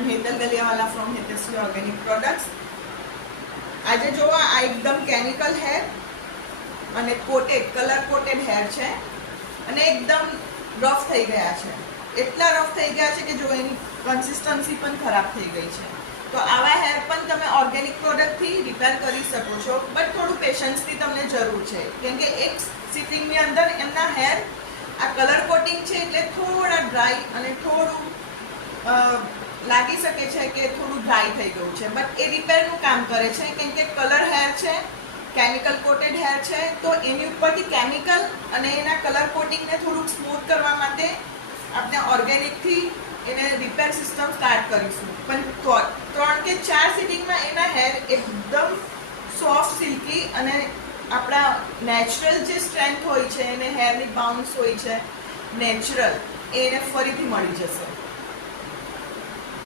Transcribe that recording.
I'm Hetal Galiawala from Hetesli Organic Products. આજે જો આ એકદમ કેમિકલ હેર અને કોટેડ કલર કોટેડ હેર છે અને એકદમ રફ થઈ ગયા છે. એટલા રફ થઈ ગયા છે કે જો એની કન્સિસ્ટન્સી પણ ખરાબ થઈ ગઈ છે. તો આવા હેર પણ તમે ઓર્ગેનિક પ્રોડક્ટથી રિપેર કરી શકો છો, બટ થોડું પેશન્સની તમને જરૂર છે, કેમ કે એક સિટિંગની અંદર એમના હેર આ કલર કોટિંગ છે એટલે થોડા ડ્રાય અને થોડું લાગી શકે છે કે થોડું ડ્રાય થઈ ગયું છે, બટ એ રિપેરનું કામ કરે છે, કેમ કે કલર હેર છે, કેમિકલ કોટેડ હેર છે, તો એની ઉપરથી કેમિકલ અને એના કલર કોટિંગને થોડુંક સ્મૂથ કરવા માટે આપણે ઓર્ગેનિકથી એને રિપેર સિસ્ટમ સ્ટાર્ટ કરીશું. પણ 3 કે 4 સિટિંગમાં એના હેર એકદમ સોફ્ટ સિલ્કી અને આપણા નેચરલ જે સ્ટ્રેન્થ હોય છે એને હેરની બાઉન્સ હોય છે નેચરલ એને ફરીથી મળી જશે.